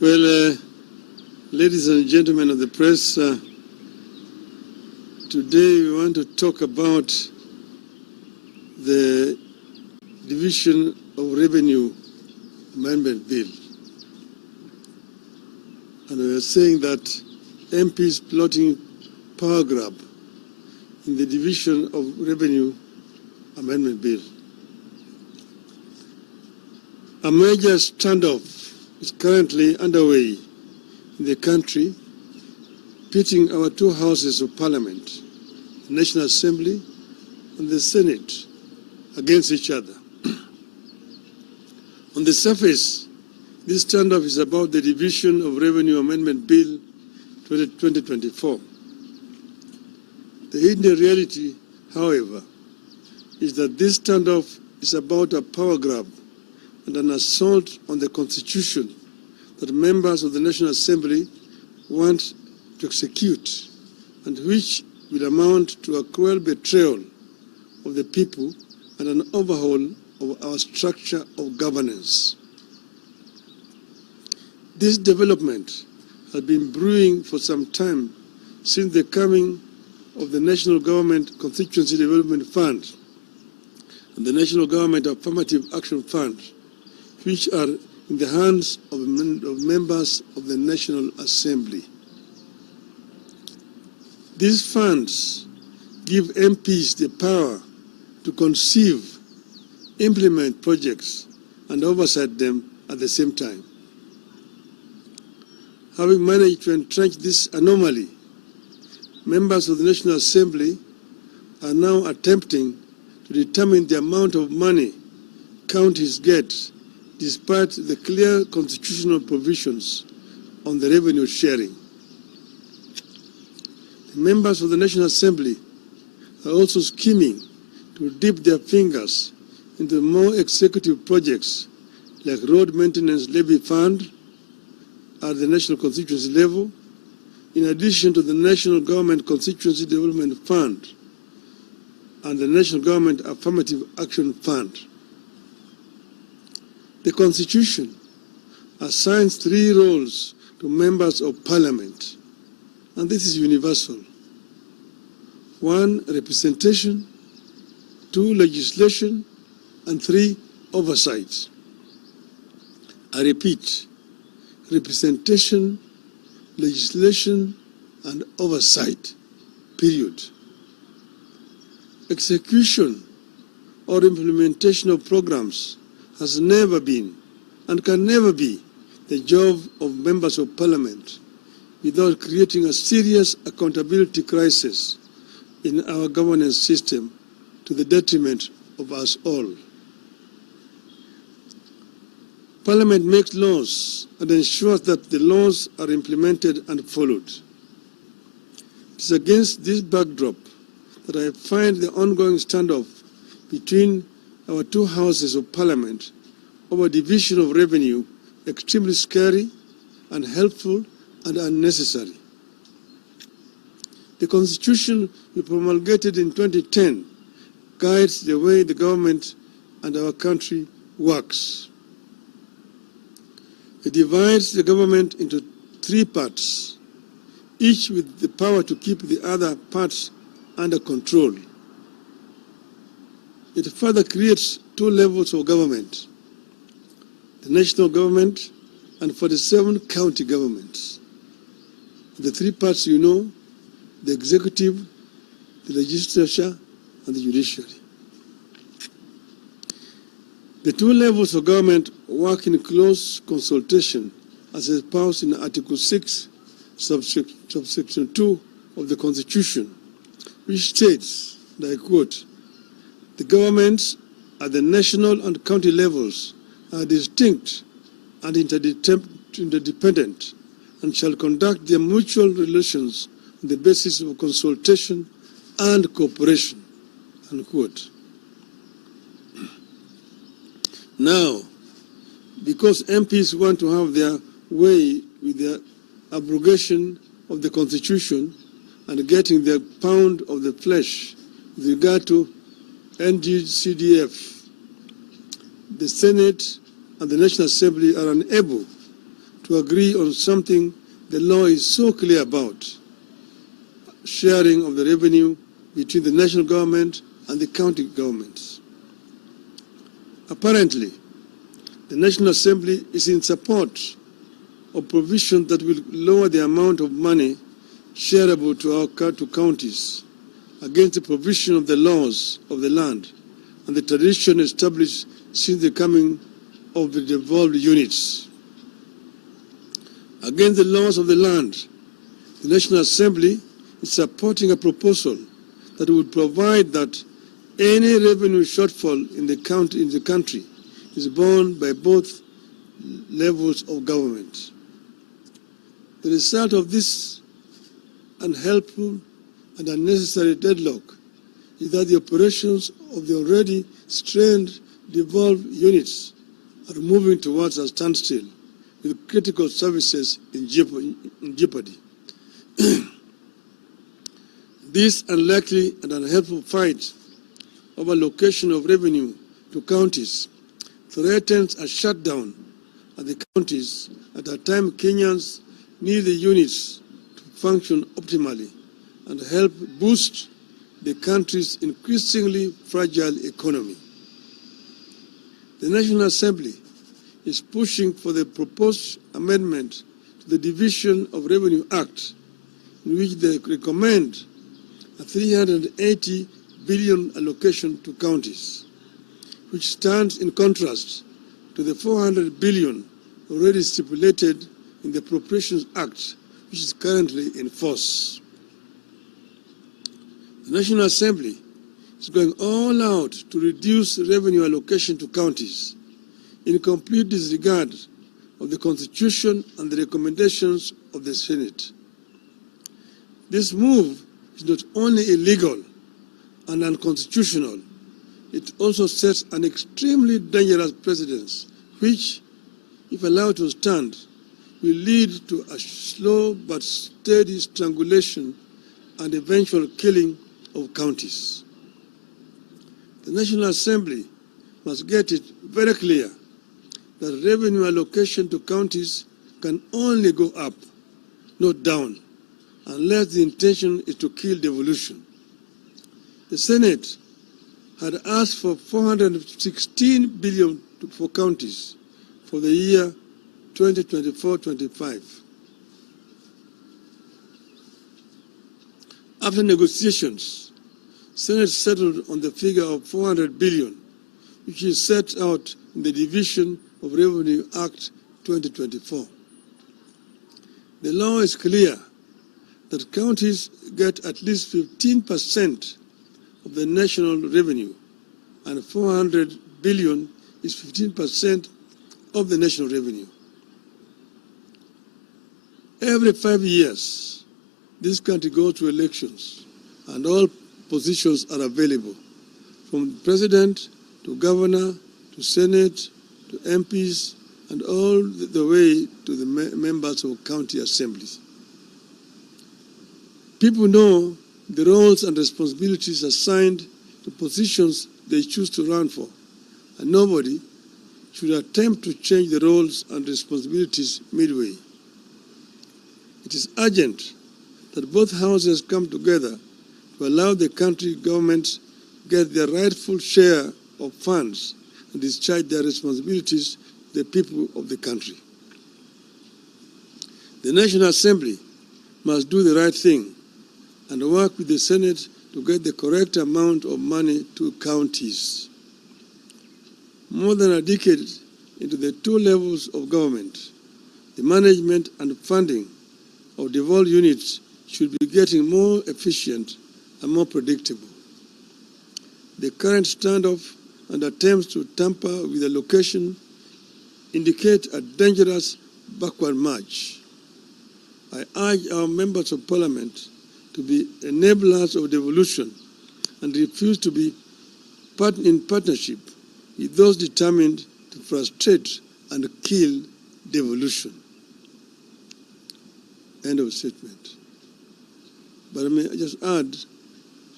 Well, ladies and gentlemen of the press, today we want to talk about the Division of Revenue Amendment Bill. And we are saying that MPs plotting power grab in the Division of Revenue Amendment Bill. A major standoff is currently underway in the country, pitting our two houses of parliament, the National Assembly and the Senate, against each other. On the surface, this standoff is about the Division of Revenue Amendment Bill 2024. The hidden reality, however, is that this standoff is about a power grab and an assault on the Constitution that members of the National Assembly want to execute, and which will amount to a cruel betrayal of the people and an overhaul of our structure of governance. This development has been brewing for some time since the coming of the National Government Constituency Development Fund and the National Government Affirmative Action Fund, which are in the hands of members of the National Assembly. These funds give MPs the power to conceive, implement projects, and oversight them at the same time. Having managed to entrench this anomaly, members of the National Assembly are now attempting to determine the amount of money counties get, despite the clear constitutional provisions on the revenue sharing. The members of the National Assembly are also scheming to dip their fingers into more executive projects like Road Maintenance Levy Fund at the National Constituency level, in addition to the National Government Constituency Development Fund and the National Government Affirmative Action Fund. The Constitution assigns 3 roles to members of Parliament, and this is universal. 1, representation; 2, legislation; and 3, oversight. I repeat, representation, legislation, and oversight, period. Execution or implementation of programs has never been and can never be the job of members of Parliament without creating a serious accountability crisis in our governance system to the detriment of us all. Parliament makes laws and ensures that the laws are implemented and followed. It is against this backdrop that I find the ongoing standoff between our two houses of Parliament over division of revenue extremely scary, unhelpful, and unnecessary. The Constitution we promulgated in 2010 guides the way the government and our country works. It divides the government into 3 parts, each with the power to keep the other parts under control. It further creates 2 levels of government: the national government and 47 county governments. The 3 parts you know: the executive, the legislature, and the judiciary. The 2 levels of government work in close consultation, as espoused in Article 6, subsection 2 of the Constitution, which states, and I quote, "The governments at the national and county levels are distinct and interdependent, and shall conduct their mutual relations on the basis of consultation and cooperation," unquote. Now, because MPs want to have their way with the abrogation of the Constitution and getting their pound of the flesh with regard to NGCDF, the Senate and the National Assembly are unable to agree on something the law is so clear about: sharing of the revenue between the national government and the county governments. Apparently, the National Assembly is in support of provisions that will lower the amount of money shareable to counties against the provision of the laws of the land and the tradition established since the coming of the devolved units. Against the laws of the land, the National Assembly is supporting a proposal that would provide that any revenue shortfall in the country is borne by both levels of government. The result of this unhelpful and unnecessary deadlock is that the operations of the already strained devolved units are moving towards a standstill, with critical services in jeopardy. This unlikely and unhelpful fight over allocation of revenue to counties threatens a shutdown at the counties at a time Kenyans need the units to function optimally and help boost the country's increasingly fragile economy. The National Assembly is pushing for the proposed amendment to the Division of Revenue Act, in which they recommend a 380 billion allocation to counties, which stands in contrast to the 400 billion already stipulated in the Appropriations Act, which is currently in force. The National Assembly is going all out to reduce revenue allocation to counties in complete disregard of the Constitution and the recommendations of the Senate. This move is not only illegal and unconstitutional, it also sets an extremely dangerous precedent, which, if allowed to stand, will lead to a slow but steady strangulation and eventual killing of counties. The National Assembly must get it very clear that revenue allocation to counties can only go up, not down, unless the intention is to kill devolution. The Senate had asked for 416 billion for counties for the year 2024-25. After negotiations, Senate settled on the figure of 400 billion, which is set out in the Division of Revenue Act 2024. The law is clear that counties get at least 15% of the national revenue, and 400 billion is 15% of the national revenue. Every 5 years, this country goes to elections, and all positions are available, from president to governor to senate to MPs, and all the way to the members of county assemblies. People know the roles and responsibilities assigned to positions they choose to run for, and nobody should attempt to change the roles and responsibilities midway. It is urgent that both houses come together to allow the country government get their rightful share of funds and discharge their responsibilities to the people of the country. The National Assembly must do the right thing and work with the Senate to get the correct amount of money to counties. More than a decade into the two levels of government, the management and funding of devolved units should be getting more efficient and more predictable. The current standoff and attempts to tamper with allocation indicate a dangerous backward march. I urge our members of parliament to be enablers of devolution and refuse to be in partnership with those determined to frustrate and kill devolution. End of statement. But I may just add,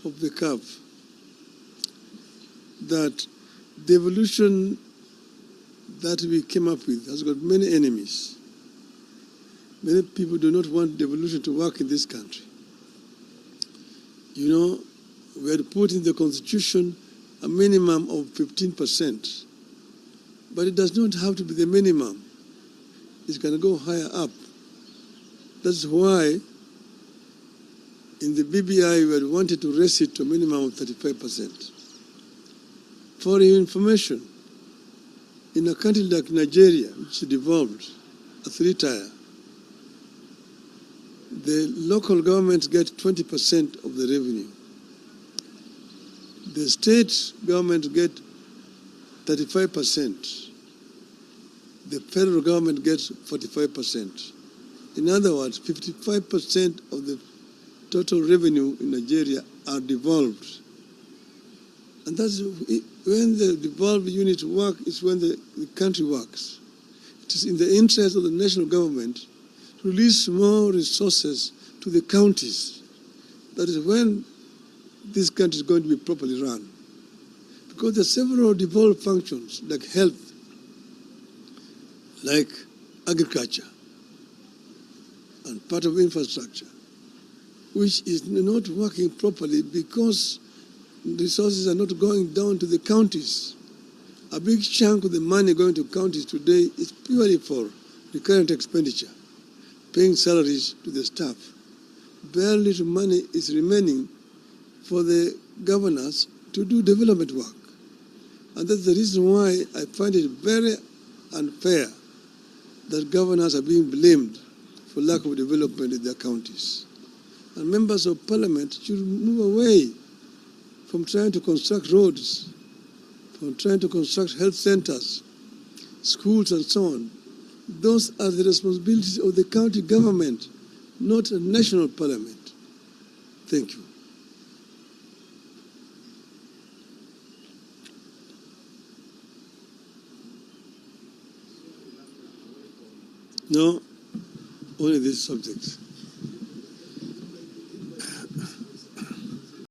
off the cuff, that devolution that we came up with has got many enemies. Many people do not want devolution to work in this country. You know, we had put in the Constitution a minimum of 15%, but it does not have to be the minimum. It can go higher up. That's why in the BBI we had wanted to raise it to a minimum of 35%. For your information, in a country like Nigeria, which devolved a three-tier, the local governments get 20% of the revenue. The state government get 35%. The federal government gets 45%. In other words, 55% of the total revenue in Nigeria are devolved. And that's when the devolved units work is when the country works. It is in the interest of the national government to release more resources to the counties. That is when this country is going to be properly run. Because there are several devolved functions like health, like agriculture, and part of infrastructure, which is not working properly because resources are not going down to the counties. A big chunk of the money going to counties today is purely for recurrent expenditure, paying salaries to the staff. Very little money is remaining for the governors to do development work. And that's the reason why I find it very unfair that governors are being blamed for lack of development in their counties. And members of parliament should move away from trying to construct roads, from trying to construct health centers, schools and so on. Those are the responsibilities of the county government, not a national parliament. Thank you. No, only this subject.